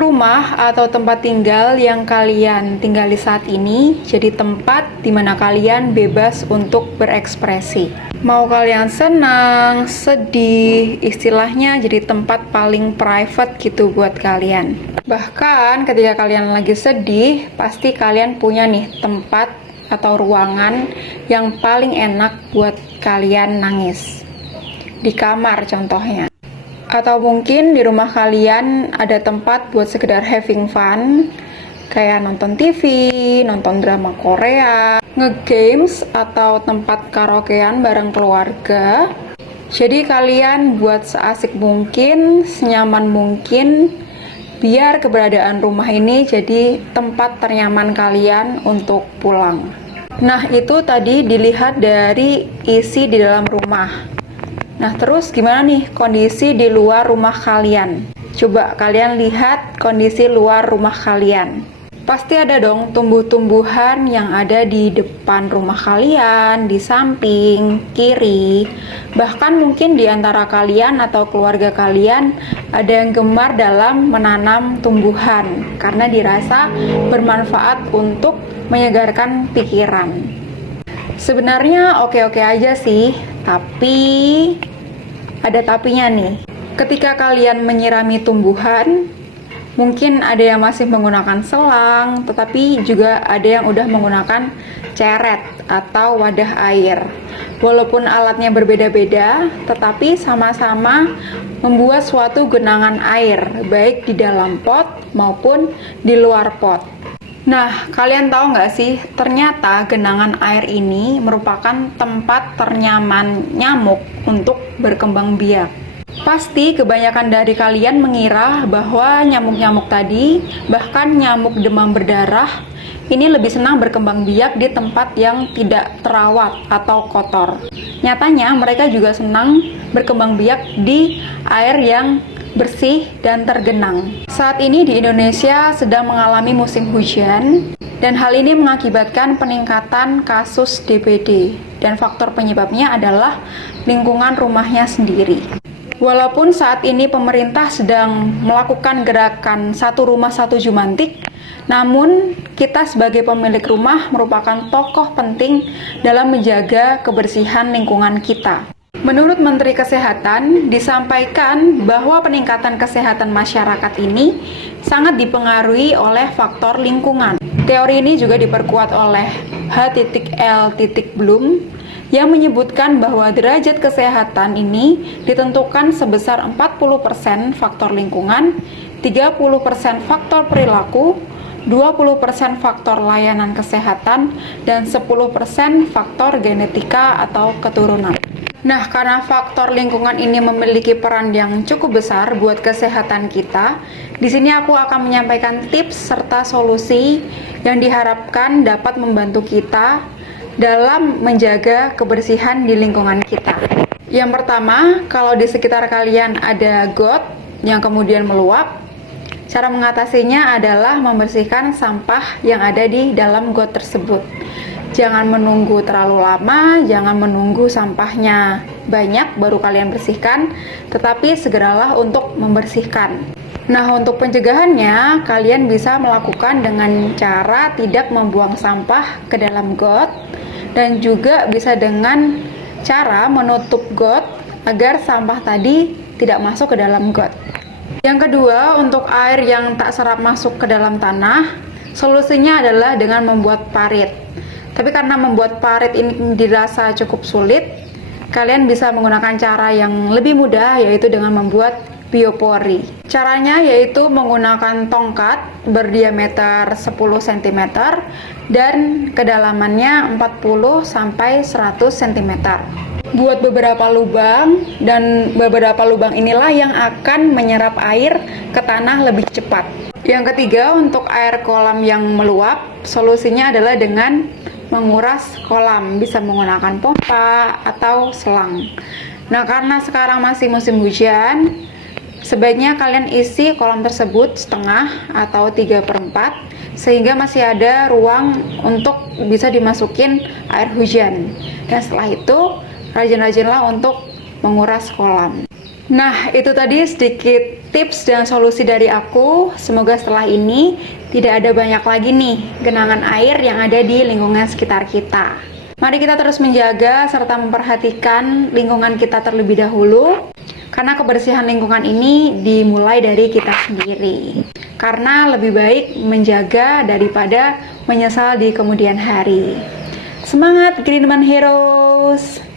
Rumah atau tempat tinggal yang kalian tinggali saat ini jadi tempat di mana kalian bebas untuk berekspresi. Mau kalian senang, sedih, istilahnya jadi tempat paling private gitu buat kalian. Bahkan ketika kalian lagi sedih, pasti kalian punya nih tempat atau ruangan yang paling enak buat kalian nangis. Di kamar contohnya. Atau mungkin di rumah kalian ada tempat buat sekedar having fun, kayak nonton TV, nonton drama Korea, nge-games, atau tempat karaokean bareng keluarga. Jadi kalian buat seasik mungkin, senyaman mungkin, biar keberadaan rumah ini jadi tempat ternyaman kalian untuk pulang. Nah, itu tadi dilihat dari isi di dalam rumah. Nah, terus gimana nih kondisi di luar rumah kalian? Coba kalian lihat kondisi luar rumah kalian. Pasti ada dong tumbuh-tumbuhan yang ada di depan rumah kalian, di samping, kiri. Bahkan mungkin di antara kalian atau keluarga kalian ada yang gemar dalam menanam tumbuhan karena dirasa bermanfaat untuk menyegarkan pikiran. Sebenarnya oke-oke aja sih, tapi ada tapinya nih. Ketika kalian menyirami tumbuhan, mungkin ada yang masih menggunakan selang, tetapi juga ada yang udah menggunakan ceret atau wadah air. Walaupun alatnya berbeda-beda, tetapi sama-sama membuat suatu genangan air, baik di dalam pot maupun di luar pot. Nah, kalian tahu nggak sih, ternyata genangan air ini merupakan tempat ternyaman nyamuk untuk berkembang biak. Pasti kebanyakan dari kalian mengira bahwa nyamuk-nyamuk tadi, bahkan nyamuk demam berdarah, ini lebih senang berkembang biak di tempat yang tidak terawat atau kotor. Nyatanya mereka juga senang berkembang biak di air yang bersih dan tergenang. Saat ini di Indonesia sedang mengalami musim hujan dan hal ini mengakibatkan peningkatan kasus DBD dan faktor penyebabnya adalah lingkungan rumahnya sendiri. Walaupun saat ini pemerintah sedang melakukan gerakan satu rumah satu jumantik, namun kita sebagai pemilik rumah merupakan tokoh penting dalam menjaga kebersihan lingkungan kita. Menurut Menteri Kesehatan, disampaikan bahwa peningkatan kesehatan masyarakat ini sangat dipengaruhi oleh faktor lingkungan. Teori ini juga diperkuat oleh H.L. Bloom yang menyebutkan bahwa derajat kesehatan ini ditentukan sebesar 40% faktor lingkungan, 30% faktor perilaku, 20% faktor layanan kesehatan, dan 10% faktor genetika atau keturunan. Nah, karena faktor lingkungan ini memiliki peran yang cukup besar buat kesehatan kita, di sini aku akan menyampaikan tips serta solusi yang diharapkan dapat membantu kita dalam menjaga kebersihan di lingkungan kita. Yang pertama, kalau di sekitar kalian ada got yang kemudian meluap, cara mengatasinya adalah membersihkan sampah yang ada di dalam got tersebut. Jangan menunggu terlalu lama, jangan menunggu sampahnya banyak baru kalian bersihkan, tetapi segeralah untuk membersihkan. Nah, untuk pencegahannya, kalian bisa melakukan dengan cara tidak membuang sampah ke dalam got, dan juga bisa dengan cara menutup got agar sampah tadi tidak masuk ke dalam got. Yang kedua, untuk air yang tak serap masuk ke dalam tanah, solusinya adalah dengan membuat parit. Tapi karena membuat parit ini dirasa cukup sulit, kalian bisa menggunakan cara yang lebih mudah, yaitu dengan membuat biopori. Caranya yaitu menggunakan tongkat berdiameter 10 cm dan kedalamannya 40-100 cm. Buat beberapa lubang, dan beberapa lubang inilah yang akan menyerap air ke tanah lebih cepat. Yang ketiga, untuk air kolam yang meluap, solusinya adalah dengan menguras kolam, bisa menggunakan pompa atau selang. Nah, karena sekarang masih musim hujan, sebaiknya kalian isi kolam tersebut setengah atau 3/4 sehingga masih ada ruang untuk bisa dimasukin air hujan. Dan setelah itu, rajin-rajinlah untuk menguras kolam. Nah, itu tadi sedikit tips dan solusi dari aku. Semoga setelah ini tidak ada banyak lagi nih genangan air yang ada di lingkungan sekitar kita. Mari kita terus menjaga serta memperhatikan lingkungan kita terlebih dahulu, karena kebersihan lingkungan ini dimulai dari kita sendiri. Karena lebih baik menjaga daripada menyesal di kemudian hari. Semangat Greenman Heroes!